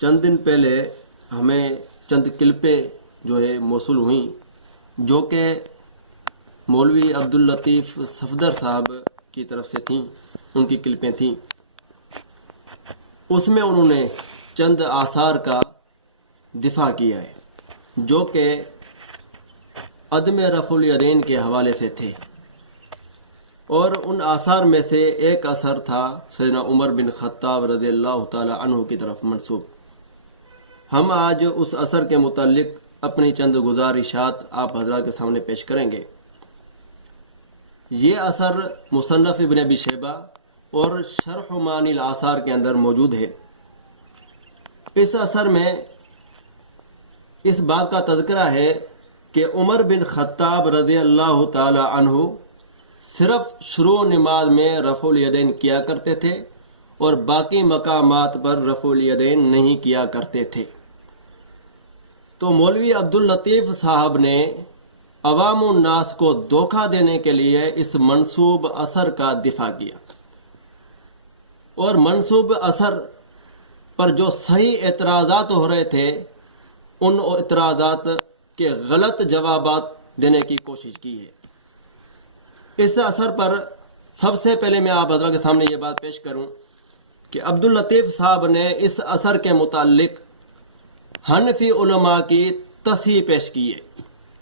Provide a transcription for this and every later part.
چند دن پہلے ہمیں چند کلپیں جو ہے موصول ہوئیں جو کہ مولوی عبداللطیف صفدر صاحب کی طرف سے تھیں، ان کی کلپیں تھیں۔ اس میں انہوں نے چند آثار کا دفاع کیا ہے جو کہ عدم رفع الیدین کے حوالے سے تھے، اور ان آثار میں سے ایک اثر تھا سیدنا عمر بن خطاب رضی اللہ تعالی عنہ کی طرف منسوب۔ ہم آج اس اثر کے متعلق اپنی چند گزارشات آپ حضرات کے سامنے پیش کریں گے۔ یہ اثر مصنف ابن ابی شیبہ اور شرح معانی الآثار کے اندر موجود ہے۔ اس اثر میں اس بات کا تذکرہ ہے کہ عمر بن خطاب رضی اللہ تعالی عنہ صرف شروع نماز میں رفع الیدین کیا کرتے تھے اور باقی مقامات پر رفع الیدین نہیں کیا کرتے تھے۔ تو مولوی عبداللطیف صاحب نے عوام الناس کو دھوکہ دینے کے لیے اس منسوب اثر کا دفاع کیا، اور منسوب اثر پر جو صحیح اعتراضات ہو رہے تھے ان اعتراضات کے غلط جوابات دینے کی کوشش کی ہے۔ اس اثر پر سب سے پہلے میں آپ حضرات کے سامنے یہ بات پیش کروں کہ عبداللطیف صاحب نے اس اثر کے متعلق حنفی علماء کی تصحیح پیش کی ہے،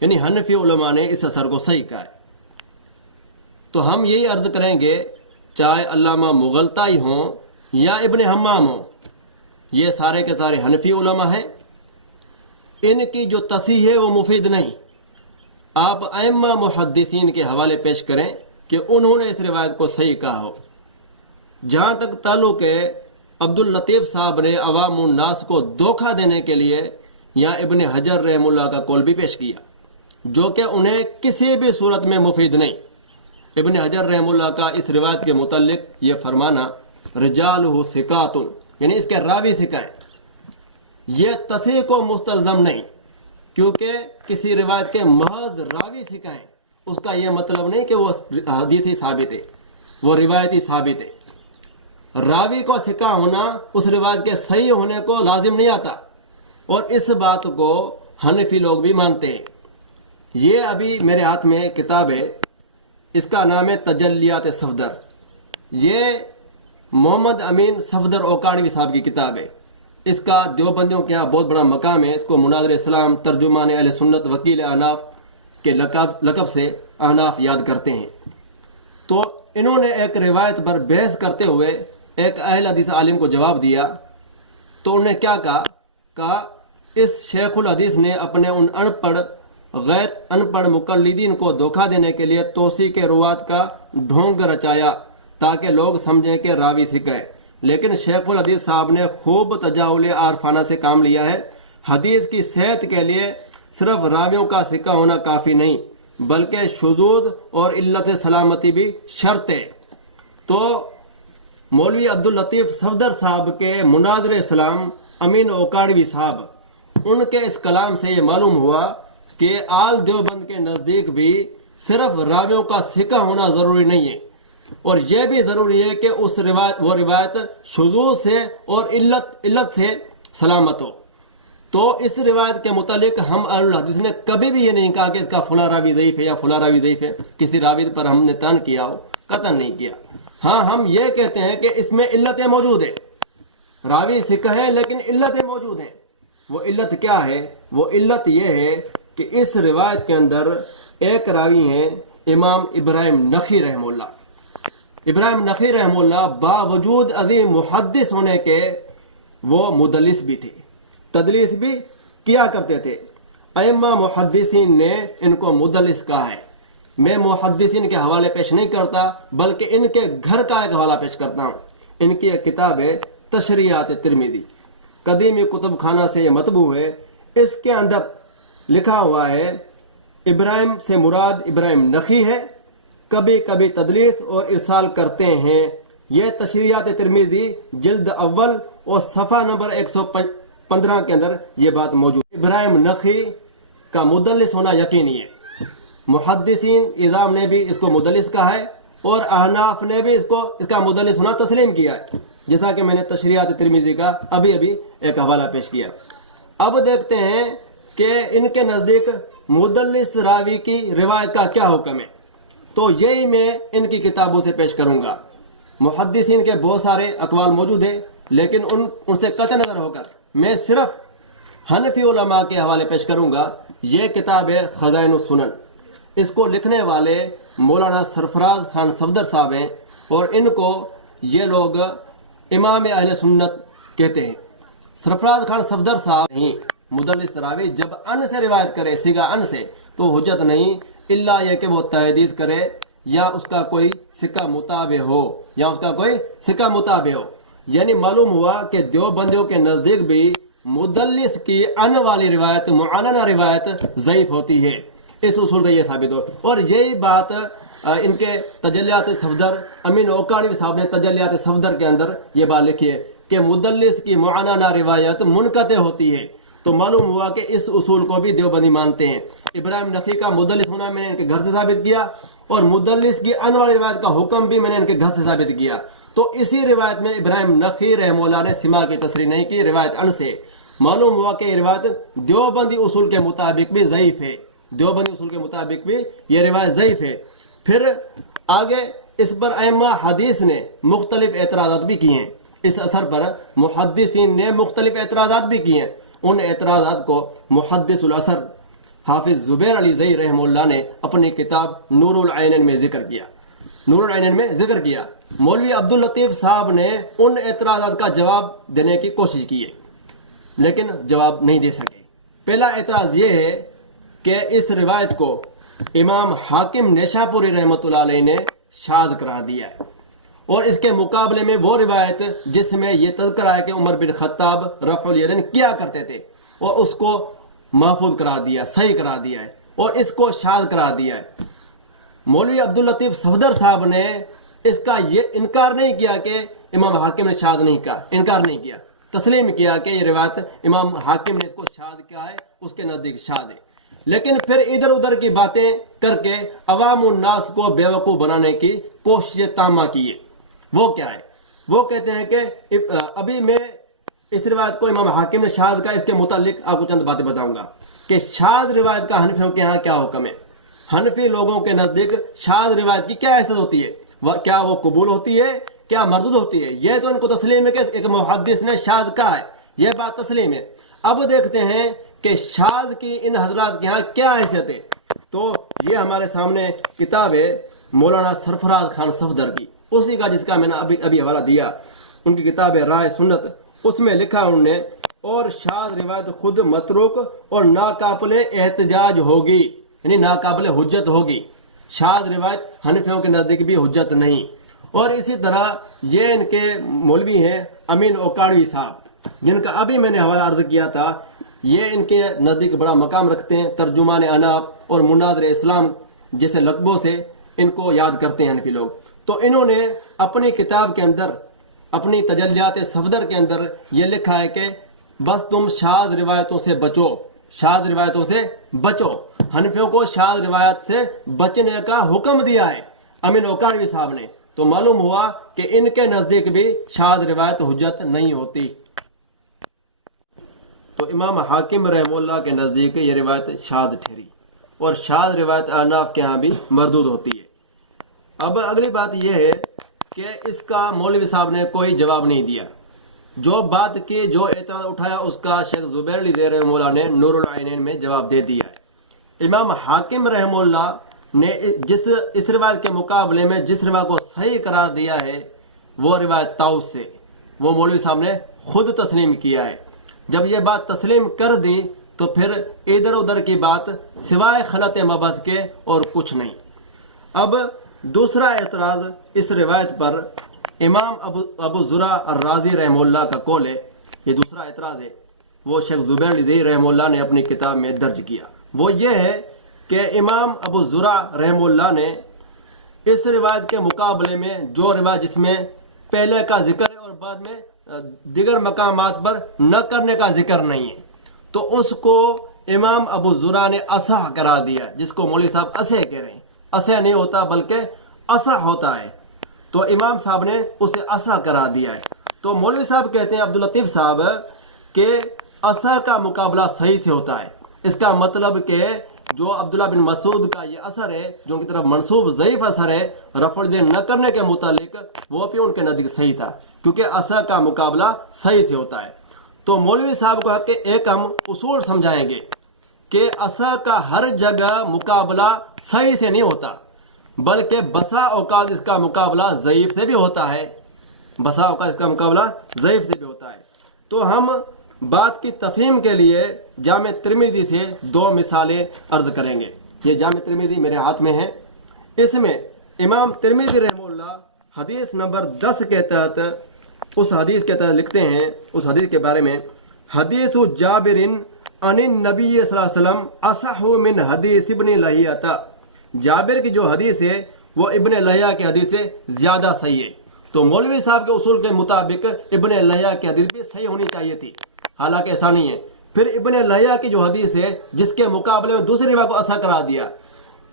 یعنی حنفی علماء نے اس اثر کو صحیح کہا ہے۔ تو ہم یہی عرض کریں گے، چاہے علامہ مغلطائی ہوں یا ابن حمام ہوں، یہ سارے کے سارے حنفی علماء ہیں، ان کی جو تصحیح ہے وہ مفید نہیں۔ آپ ائمہ محدثین کے حوالے پیش کریں کہ انہوں نے اس روایت کو صحیح کہا ہو۔ جہاں تک تعلق ہے عبداللطیف صاحب نے عوام الناس کو دھوکہ دینے کے لیے یہاں ابن حجر رحمہ اللہ کا قول بھی پیش کیا جو کہ انہیں کسی بھی صورت میں مفید نہیں۔ ابن حجر رحمہ اللہ کا اس روایت کے متعلق یہ فرمانا رجالہ ثقات، یعنی اس کے راوی ثقہ ہیں، یہ تصحیح کو مستلزم نہیں، کیونکہ کسی روایت کے محض راوی ثقہ ہیں اس کا یہ مطلب نہیں کہ وہ حدیثی ثابت ہے، وہ روایتی ثابت ہے۔ راوی کو ثقہ ہونا اس روایت کے صحیح ہونے کو لازم نہیں آتا، اور اس بات کو حنفی لوگ بھی مانتے ہیں۔ یہ ابھی میرے ہاتھ میں کتاب ہے، اس کا نام ہے تجلیات صفدر، یہ محمد امین صفدر اوکاڑوی صاحب کی کتاب ہے۔ اس کا دیوبندیوں کے یہاں بہت بڑا مقام ہے، اس کو مناظر اسلام ترجمان اہل سنت وکیل احناف کے لقب سے احناف یاد کرتے ہیں۔ تو انہوں نے ایک روایت پر بحث کرتے ہوئے ایک اہل حدیث عالم کو جواب دیا، تو انہوں نے کیا کہا اس شیخ الحدیث نے اپنے ان غیر ان پڑھ مقلدین کو دھوکہ دینے کے لیے توثیق روات کا ڈھونگ رچایا تاکہ لوگ سمجھیں کہ راوی ثقہ ہے، لیکن شیخ الحدیث صاحب نے خوب تجاہل عارفانہ سے کام لیا ہے۔ حدیث کی صحت کے لیے صرف راویوں کا ثقہ ہونا کافی نہیں بلکہ شذوذ اور علت سلامتی بھی شرط ہے۔ تو مولوی عبداللطیف صفدر صاحب کے مناظر اسلام امین اوکاڑوی صاحب، ان کے اس کلام سے یہ معلوم ہوا کہ آل دیوبند کے نزدیک بھی صرف راویوں کا ثقہ ہونا ضروری نہیں ہے، اور یہ بھی ضروری ہے کہ اس روایت شذوذ سے اور علت سے سلامت ہو۔ تو اس روایت کے متعلق ہم اہل الحدیث نے کبھی بھی یہ نہیں کہا کہ اس کا فلاں راوی ضعیف ہے یا فلاں راوی ضعیف ہے، کسی راوی پر ہم نے تان کیا ہو، قطعا نہیں کیا۔ ہاں ہم یہ کہتے ہیں کہ اس میں علتیں موجود ہیں، راوی ثقہ ہیں لیکن علتیں موجود ہیں۔ وہ علت کیا ہے؟ وہ علت یہ ہے کہ اس روایت کے اندر ایک راوی ہیں امام ابراہیم نخعی رحمہ اللہ۔ ابراہیم نخعی رحمہ اللہ باوجود عظیم محدث ہونے کے وہ مدلس بھی تھے، تدلیس بھی کیا کرتے تھے۔ ائمہ محدثین نے ان کو مدلس کہا ہے۔ میں محدثین کے حوالے پیش نہیں کرتا بلکہ ان کے گھر کا ایک حوالہ پیش کرتا ہوں۔ ان کی ایک کتاب ہے تشریحات ترمذی، قدیمی کتب خانہ سے یہ مطبوع ہے۔ اس کے اندر لکھا ہوا ہے ابراہیم سے مراد ابراہیم نخعی ہے، کبھی کبھی تدلیس اور ارسال کرتے ہیں۔ یہ تشریحات ترمذی جلد اول اور صفحہ نمبر 115 کے اندر یہ بات موجود ہے۔ ابراہیم نخعی کا مدلس ہونا یقینی ہے۔ محدثین اعظام نے بھی اس کو مدلس کہا ہے اور احناف نے بھی اس کا مدلس ہونا تسلیم کیا ہے۔ جیسا کہ میں نے تشریحات ترمذی کا ابھی ایک حوالہ پیش کیا۔ اب دیکھتے ہیں کہ ان کے نزدیک مدلس راوی کی روایت کا کیا حکم ہے، تو یہی میں ان کی کتابوں سے پیش کروں گا۔ محدثین کے بہت سارے اقوال موجود ہیں، لیکن ان سے قطع نظر ہو کر میں صرف حنفی علماء کے حوالے پیش کروں گا۔ یہ کتاب ہے خزائن السنن، اس کو لکھنے والے مولانا سرفراز خان صفدر صاحب ہیں، اور ان کو یہ لوگ امام اہل سنت کہتے ہیں۔ سرفراز خان صفدر صاحب نہیں، مدلس راوی جب ان سے روایت کرے، سگا ان سے، تو حجت نہیں، الا یہ کہ وہ تحدید کرے یا اس کا کوئی سکہ متابع ہو، یعنی معلوم ہوا کہ دیوبندیوں کے نزدیک بھی مدلس کی ان والی روایت، معاننہ روایت ضعیف ہوتی ہے۔ اس اصول سے یہ ثابت ہو، اور یہی بات ان کے تجلیات صفدر، امین اوکاڑوی صاحب نے تجلیات صفدر کے اندر یہ بات لکھی ہے کہ مدلس کی معاننہ روایت منقطع ہوتی ہے۔ تو معلوم ہوا کہ اس اصول کو بھی دیوبندی مانتے ہیں۔ ابراہیم نخعی کا مدلس ہونا میں نے ان کے گھر سے ثابت کیا، اور مدلس کی ان والی روایت کا حکم بھی میں نے ان کے گھر سے ثابت کیا۔ تو اسی روایت میں ابراہیم نخعی رحمہ اللہ نے سما کی تصریح نہیں کی، روایت ان سے معلوم ہوا کہ یہ روایت دیوبندی اصول کے مطابق بھی ضعیف ہے، یہ روایت ضعیف ہے۔ پھر آگے اس پر ائمہ حدیث نے مختلف اعتراضات بھی کیے ہیں، اس اثر پر محدثین نے مختلف اعتراضات بھی کیے ہیں۔ ان اعتراضات کو محدث الاثر حافظ زبیر علی زئی رحمہ اللہ نے اپنی کتاب نور العینین میں ذکر کیا۔ مولوی عبداللطیف صاحب نے ان اعتراضات کا جواب دینے کی کوشش کی ہے، لیکن جواب نہیں دے سکے۔ پہلا اعتراض یہ ہے کہ اس روایت کو امام حاکم نیشاپوری رحمۃ اللہ علیہ نے شاذ قرار دیا ہے، اور اس کے مقابلے میں وہ روایت جس میں یہ تذکرہ ہے کہ عمر بن خطاب رفع الیدین کیا کرتے تھے، اور اس کو محفوظ قرار دیا، صحیح قرار دیا ہے، اور اس کو شاذ قرار دیا ہے۔ مولوی عبداللطیف صفدر صاحب نے اس کا یہ انکار نہیں کیا کہ امام حاکم نے شاذ نہیں کہا، انکار نہیں کیا، تسلیم کیا کہ یہ روایت امام حاکم نے اس کو شاذ کیا ہے، اس کے نزدیک شاذ ہے، لیکن پھر ادھر ادھر کی باتیں کر کے عوام الناس کو بیوقوف بنانے کی کوشش تامہ کی ہے۔ وہ کیا ہے؟ وہ کہتے ہیں کہ ابھی میں اس روایت کو امام حاکم نے شاذ کا، اس کے متعلق آپ کو چند باتیں بتاؤں گا کہ شاذ روایت کا حنفیوں کے ہاں کیا حکم ہے۔ حنفی لوگوں کے نزدیک شاذ روایت کی کیا حیثیت ہوتی ہے، کیا وہ قبول ہوتی ہے، کیا مردود ہوتی ہے؟ یہ تو ان کو تسلیم ہے کہ ایک محدث نے شاذ کہا ہے، یہ بات تسلیم ہے۔ اب دیکھتے ہیں کہ شاذ کی ان حضرات کے ہاں کیا حیثیت ہے۔ تو یہ ہمارے سامنے کتاب ہے مولانا سرفراز خان صفدر کی، اسی کا جس کا میں نے ابھی حوالہ دیا، ان کی کتاب ہے رائے سنت۔ اس میں لکھا انہوں نے، اور شاذ روایت خود متروک اور ناقابل احتجاج ہوگی، یعنی ناقابل حجت ہوگی۔ شاذ روایت حنفیوں کے نزدیک بھی حجت نہیں۔ اور اسی طرح یہ ان کے مولوی ہیں امین اوکاڑوی صاحب، جن کا ابھی میں نے حوالہ عرض کیا تھا، یہ ان کے نزدیک بڑا مقام رکھتے ہیں، ترجمان اناف اور مناظر اسلام جیسے لقبوں سے ان کو یاد کرتے ہیں حنفی لوگ۔ تو انہوں نے اپنی کتاب کے اندر، اپنی تجلیات صفدر کے اندر یہ لکھا ہے کہ بس تم شاذ روایتوں سے بچو، حنفیوں کو شاذ روایت سے بچنے کا حکم دیا ہے امین اوکاڑوی صاحب نے۔ تو معلوم ہوا کہ ان کے نزدیک بھی شاذ روایت حجت نہیں ہوتی۔ تو امام حاکم رحمہ اللہ کے نزدیک یہ روایت شاذ ٹھہری، اور شاذ روایت احناف کے ہاں بھی مردود ہوتی ہے۔ اب اگلی بات یہ ہے کہ اس کا مولوی صاحب نے کوئی جواب نہیں دیا۔ جو بات کی، جو اعتراض اٹھایا، اس کا شیخ زبیر علی زئی رحمہ اللہ نے نور العینین میں جواب دے دیا ہے۔ امام حاکم رحمہ اللہ نے اس روایت کے مقابلے میں جس روایت کو صحیح قرار دیا ہے وہ روایت طاؤس سے، وہ مولوی صاحب نے خود تسلیم کیا ہے۔ جب یہ بات تسلیم کر دی تو پھر ادھر ادھر کی بات سوائے خلط مبحث کے اور کچھ نہیں۔ اب دوسرا اعتراض اس روایت پر امام ابو زرع الرازی رحمہ اللہ کا قول ہے، یہ دوسرا اعتراض ہے، وہ شیخ زبیر علی زئی رحمہ اللہ نے اپنی کتاب میں درج کیا۔ وہ یہ ہے کہ امام ابو زرع رحمہ اللہ نے اس روایت کے مقابلے میں جو روایت جس میں پہلے کا ذکر ہے اور بعد میں دیگر مقامات پر نہ کرنے کا ذکر نہیں ہے، تو اس کو امام ابو زرع نے اصح قرار دیا، جس کو مولوی صاحب اصح کہہ رہے ہیں۔ اصح نہیں ہوتا بلکہ اصح ہوتا ہے، تو امام صاحب نے اسے اصح قرار دیا ہے۔ تو مولوی صاحب کہتے ہیں عبداللطیف صاحب کہ اثر کا مقابلہ صحیح سے ہوتا ہے. اس کا مطلب کہ جو عبداللہ بن مسعود کا یہ اثر ہے جو ان کی طرف منسوب ضعیف اثر ہے رفع الدین نہ کرنے کے متعلق، وہ بھی ان کے نزدیک صحیح تھا کیونکہ اثر کا مقابلہ صحیح سے ہوتا ہے. تو مولوی صاحب کو کہ ایک ہم اصول سمجھائیں گے کہ اثر کا ہر جگہ مقابلہ صحیح سے نہیں ہوتا، بلکہ بسا اوقات اس کا مقابلہ ضعیف سے بھی ہوتا ہے. بسا اوقات اس کا مقابلہ ضعیف سے بھی ہوتا ہے. تو ہم بات کی تفہیم کے لیے جامع ترمذی سے 2 مثالیں عرض کریں گے. یہ جامع ترمذی میرے ہاتھ میں ہے. اس میں امام ترمذی رحمہ اللہ حدیث نمبر 10 کے تحت اس حدیث کے تحت لکھتے ہیں، اس حدیث کے بارے میں، حدیث جابر عن النبی صلی اللہ علیہ وسلم اصح من حدیث ابن لہیعہ. جابر کی جو حدیث ہے وہ ابن لہیعہ کی حدیث سے زیادہ صحیح ہے. تو مولوی صاحب کے اصول کے مطابق ابن لہیعہ کی حدیث بھی صحیح ہونی چاہیے تھی، حالانکہ ایسا نہیں ہے. پھر ابن لہیعہ کی جو حدیث ہے جس کے مقابلے میں دوسری روایت کو اصح قرار دیا،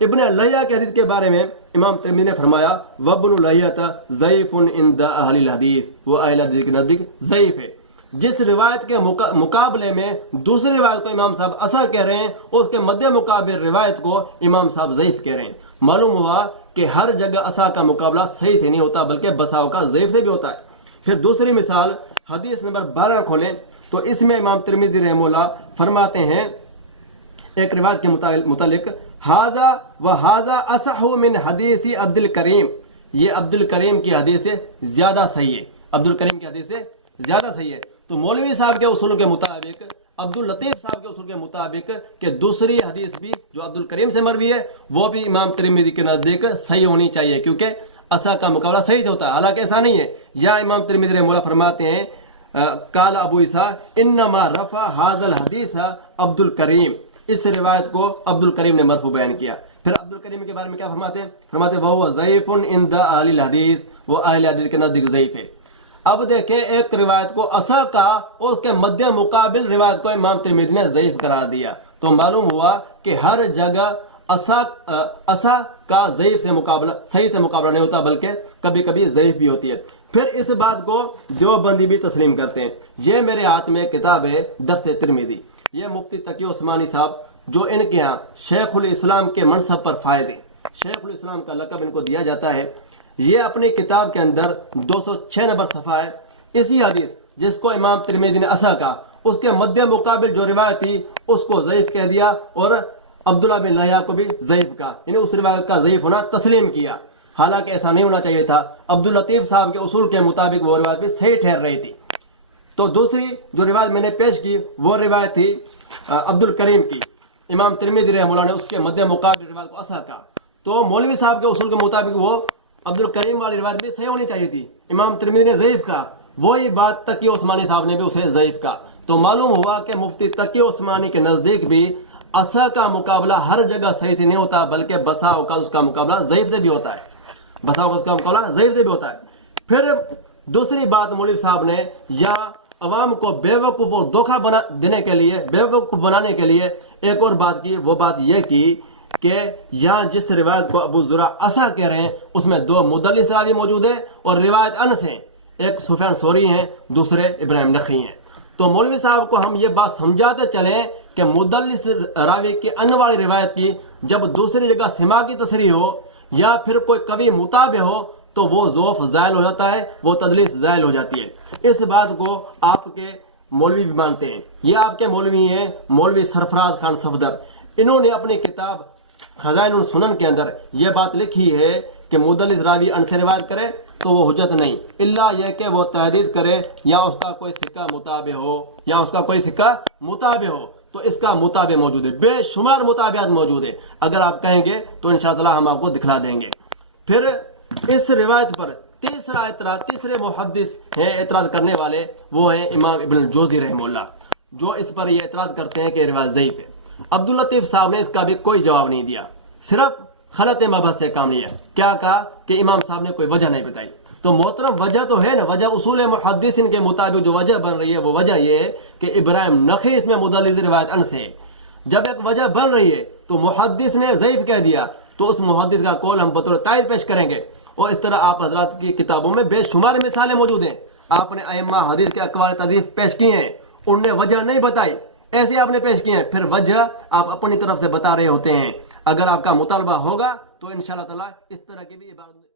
ابن لہیعہ کی حدیث کے بارے میں امام ترمذی نے فرمایا وابن لہیعہ ضعیف عند اہل الحدیث، وہ اہل حدیث کے نزدیک ضعیف ہے. جس روایت کے مقابلے میں دوسری روایت کو امام صاحب اصح کہہ رہے ہیں، اس کے مد مقابل روایت کو امام صاحب ضعیف کہہ رہے ہیں. معلوم ہوا کہ ہر جگہ اصح کا مقابلہ صحیح سے نہیں ہوتا بلکہ بساؤ کا ضعیف سے بھی ہوتا ہے. پھر دوسری مثال حدیث نمبر 12 کھولیں تو اس میں امام ترمذی رحمہ اللہ فرماتے ہیں ایک روایت کے متعلق ھذا وھذا اصح من حدیث عبد الکریم، یہ عبد الکریم کی حدیث سے زیادہ صحیح ہے، عبد الکریم کی حدیث سے زیادہ صحیح ہے. تو مولوی صاحب کے اصول کے مطابق، عبداللطیف صاحب کے اصول کے مطابق کہ دوسری حدیث بھی جو عبد الکریم سے مروی ہے وہ بھی امام ترمذی کے نزدیک صحیح ہونی چاہیے کیونکہ اصح کا مقابلہ صحیح سے ہوتا ہے، حالانکہ ایسا نہیں ہے. یا امام ترمذی رحمہ اللہ فرماتے ہیں قال ابو عیسیٰ انما رفع ھذا الحدیث عبد الکریم، اس روایت کو عبد الکریم نے مرفوع بیان کیا. پھر عبد الکریم کے بارے میں کیا فرماتے ہیں؟ فرماتے ہیں وہو ضعیف عند اہل الحدیث، وہ اہل حدیث کے نزدیک ضعیف ہے. اب دیکھیں ایک روایت کو اصح کا اور اس کے مد مقابل روایت کو امام ترمذی نے ضعیف قرار دیا. تو معلوم ہوا کہ ہر جگہ اصح کا ضعیف سے مقابلہ، صحیح سے مقابلہ نہیں ہوتا بلکہ کبھی کبھی ضعیف بھی ہوتی ہے. پھر اس بات کو دیوبندی بھی تسلیم کرتے ہیں. یہ میرے ہاتھ میں کتاب ہے درس ترمذی، یہ مفتی تقی عثمانی صاحب جو ان کے ہاں شیخ الاسلام کے منصب پر فائز ہیں، شیخ الاسلام کا لقب ان کو دیا جاتا ہے. یہ اپنی کتاب کے اندر 206 نمبر صفحہ ہے، اسی حدیث جس کو امام ترمذی نے اصح کا اس کے مد مقابل جو روایت تھی اس کو ضعیف کہہ دیا اور عبداللہ بن لہیعہ کو بھی ضعیف کہا، یعنی اس روایت کا ضعیف ہونا تسلیم کیا، حالانکہ ایسا نہیں ہونا چاہیے تھا. عبداللطیف صاحب کے اصول کے مطابق وہ روایت بھی صحیح ٹھہر رہی تھی. تو دوسری جو روایت میں نے پیش کی وہ روایت تھی عبد الکریم کی. امام ترمذی رحمہ اللہ نے اس کے مد مقابل روایت کو اصح کہا. تو مولوی صاحب کے اصول کے مطابق وہ عبد الکریم والی روایت بھی صحیح ہونی چاہیے تھی، امام ترمذی نے ضعیف کہا. وہی بات تقی عثمانی صاحب نے بھی اسے ضعیف کہا. تو معلوم ہوا کہ مفتی تقی عثمانی کے نزدیک بھی اصح کا مقابلہ ہر جگہ صحیح سے نہیں ہوتا بلکہ بسا اوقات اس کا مقابلہ ضعیف سے بھی ہوتا ہے، بسا اوقات اس کا مقابلہ ضعیف سے بھی ہوتا ہے. پھر دوسری بات مولوی صاحب نے یا عوام کو بے وقوف اور دھوکہ دینے کے لیے، بے وقوف بنانے کے لیے ایک اور بات کی. وہ بات یہ کی کہ یہاں جس روایت کو ابو زرع اصح کہہ رہے ہیں اس میں 2 مدلس راوی موجود ہیں اور روایت انس ہیں، ایک سفیان ثوری ہیں دوسرے ابراہیم نخعی ہیں. تو مولوی صاحب کو ہم یہ بات سمجھاتے چلیں کہ مدلس راوی کی ان والی روایت کی جب دوسری جگہ سما کی تصریح ہو یا پھر کوئی قوی متابع ہو تو وہ ضعف زائل ہو جاتا ہے، وہ تدلیس زائل ہو جاتی ہے. اس بات کو آپ کے مولوی بھی مانتے ہیں. یہ آپ کے مولوی ہیں مولوی سرفراز خان صفدر، انہوں نے اپنی کتاب خزائن السنن کے اندر یہ بات لکھی ہے کہ مدلس راوی ان سے روایت کرے تو وہ حجت نہیں، الا یہ کہ وہ تحدید کرے یا اس کا کوئی سکہ متابع ہو، یا اس کا کوئی سکہ متابع ہو. تو اس کا متابع موجود ہے، بے شمار متابعات موجود ہے. اگر آپ کہیں گے تو انشاءاللہ ہم آپ کو دکھلا دیں گے. پھر اس روایت پر تیسرا اعتراض، تیسرے محدث ہیں اعتراض کرنے والے، وہ ہیں امام ابن الجوزی رحمہ اللہ، جو اس پر یہ اعتراض کرتے ہیں کہ روایت ضعیف ہے. عبداللطیف صاحب نے اس کا بھی کوئی جواب نہیں دیا، صرف خلط مبحث سے کام لیا. کیا کہا کہ امام صاحب نے کوئی وجہ نہیں بتائی. تو محترم وجہ تو ہے نا، وجہ اصول محدثین کے مطابق جو وجہ بن رہی ہے وہ وجہ یہ ہے کہ ابراہیم نخعی اس میں مدلس روایت ان سے. جب ایک وجہ بن رہی ہے تو محدث نے ضعیف کہہ دیا تو اس محدث کا قول ہم بطور تائید پیش کریں گے. اور اس طرح آپ حضرات کی کتابوں میں بے شمار مثالیں موجود ہیں. آپ نے ائمہ حدیث کے اقوال تضعیف پیش کیے ہیں، ان نے وجہ نہیں بتائی، ایسے آپ نے پیش کیے ہیں، پھر وجہ آپ اپنی طرف سے بتا رہے ہوتے ہیں۔ اگر آپ کا مطالبہ ہوگا تو انشاءاللہ تعالی اس طرح کی بھی عبارت